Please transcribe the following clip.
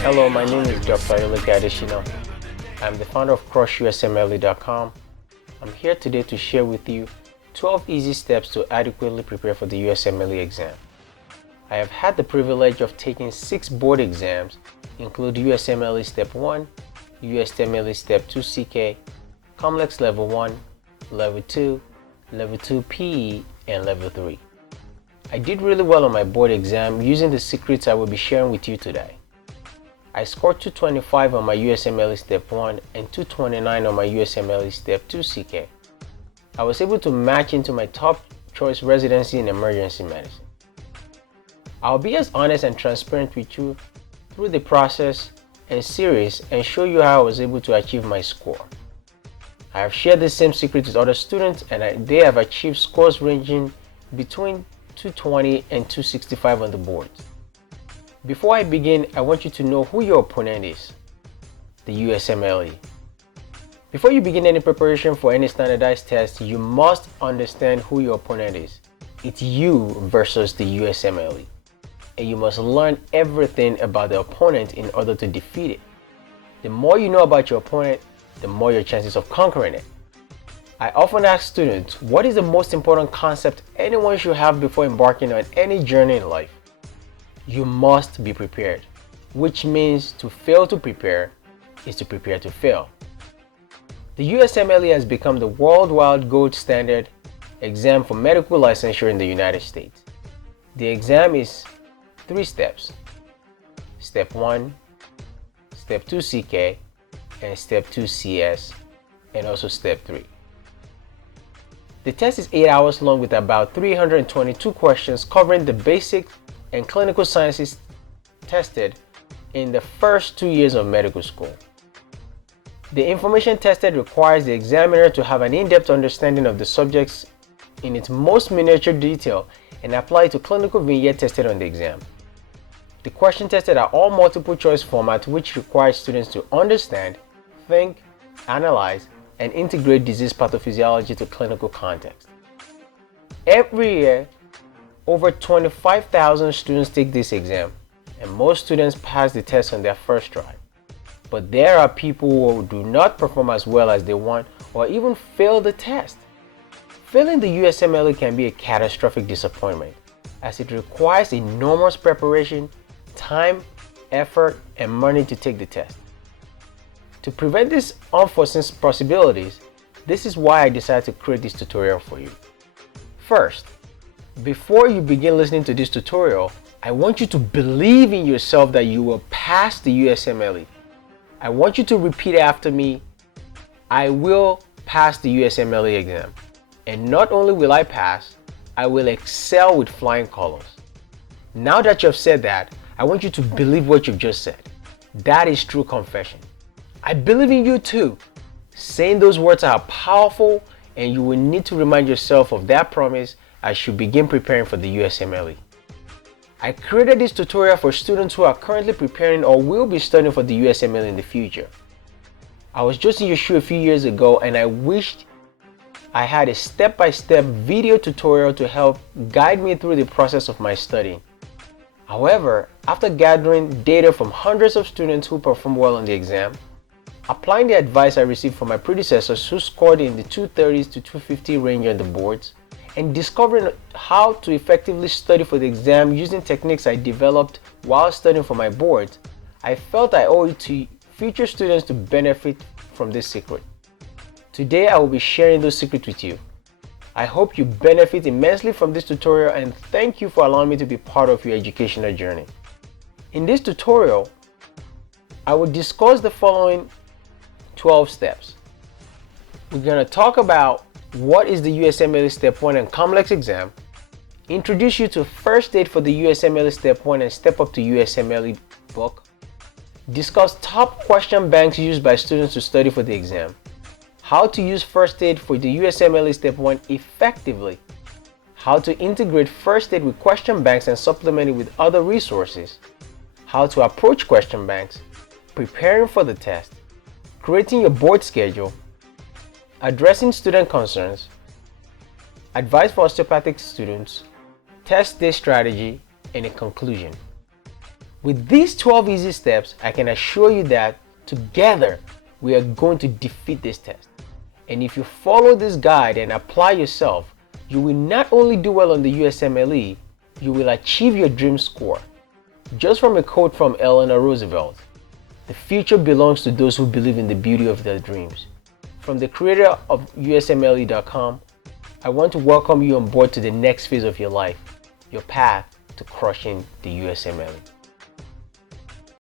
Hello, my name is Dr. Adeleke Adesina. I'm the founder of CrushUSMLE.com. I'm here today to share with you 12 easy steps to adequately prepare for the USMLE exam. I have had the privilege of taking 6 board exams, including USMLE Step 1, USMLE Step 2 CK, COMLEX Level 1, Level 2, Level 2 PE, and Level 3. I did really well on my board exam using the secrets I will be sharing with you today. I scored 225 on my USMLE Step 1 and 229 on my USMLE Step 2 CK. I was able to match into my top choice residency in emergency medicine. I'll be as honest and transparent with you through the process and series and show you how I was able to achieve my score. I have shared the same secret with other students and they have achieved scores ranging between 220 and 265 on the board. Before I begin, I want you to know who your opponent is, the USMLE. Before you begin any preparation for any standardized test, you must understand who your opponent is. It's you versus the USMLE. And you must learn everything about the opponent in order to defeat it. The more you know about your opponent, the more your chances of conquering it. I often ask students, what is the most important concept anyone should have before embarking on any journey in life? You must be prepared, which means to fail to prepare is to prepare to fail. The USMLE has become the worldwide gold standard exam for medical licensure in the United States. The exam is 3 steps: Step 1, Step 2 CK, and Step 2 CS, and also Step 3. The test is 8 hours long with about 322 questions covering the basic and clinical sciences tested in the first 2 years of medical school. The information tested requires the examiner to have an in-depth understanding of the subjects in its most miniature detail and apply it to clinical vignette tested on the exam. The questions tested are all multiple choice format, which requires students to understand, think, analyze, and integrate disease pathophysiology to clinical context. Every year, over 25,000 students take this exam, and most students pass the test on their first try. But there are people who do not perform as well as they want or even fail the test. Failing the USMLE can be a catastrophic disappointment, as it requires enormous preparation, time, effort, and money to take the test. To prevent these unforeseen possibilities, this is why I decided to create this tutorial for you. First, before you begin listening to this tutorial, I want you to believe in yourself that you will pass the USMLE. I want you to repeat after me, I will pass the USMLE exam. And not only will I pass, I will excel with flying colors. Now that you have said that, I want you to believe what you've just said. That is true confession. I believe in you too. Saying those words are powerful, and you will need to remind yourself of that promise as you begin preparing for the USMLE. I created this tutorial for students who are currently preparing or will be studying for the USMLE in the future. I was just in your shoe a few years ago and I wished I had a step-by-step video tutorial to help guide me through the process of my studying. However, after gathering data from hundreds of students who performed well on the exam, applying the advice I received from my predecessors who scored in the 230s to 250 range on the boards, and discovering how to effectively study for the exam using techniques I developed while studying for my boards, I felt I owe it to future students to benefit from this secret. Today I will be sharing those secrets with you. I hope you benefit immensely from this tutorial and thank you for allowing me to be part of your educational journey. In this tutorial, I will discuss the following 12 steps. We're going to talk about what is the USMLE Step 1 and COMLEX exam, introduce you to first aid for the USMLE Step 1 and Step Up to USMLE book, discuss top question banks used by students to study for the exam, how to use first aid for the USMLE Step 1 effectively, how to integrate first aid with question banks and supplement it with other resources, how to approach question banks, preparing for the test, creating your board schedule, addressing student concerns, advice for osteopathic students, test day strategy, and a conclusion. With these 12 easy steps, I can assure you that together we are going to defeat this test. And if you follow this guide and apply yourself, you will not only do well on the USMLE, you will achieve your dream score. Just from a quote from Eleanor Roosevelt, "The future belongs to those who believe in the beauty of their dreams." From the creator of USMLE.com, I want to welcome you on board to the next phase of your life, your path to crushing the USMLE.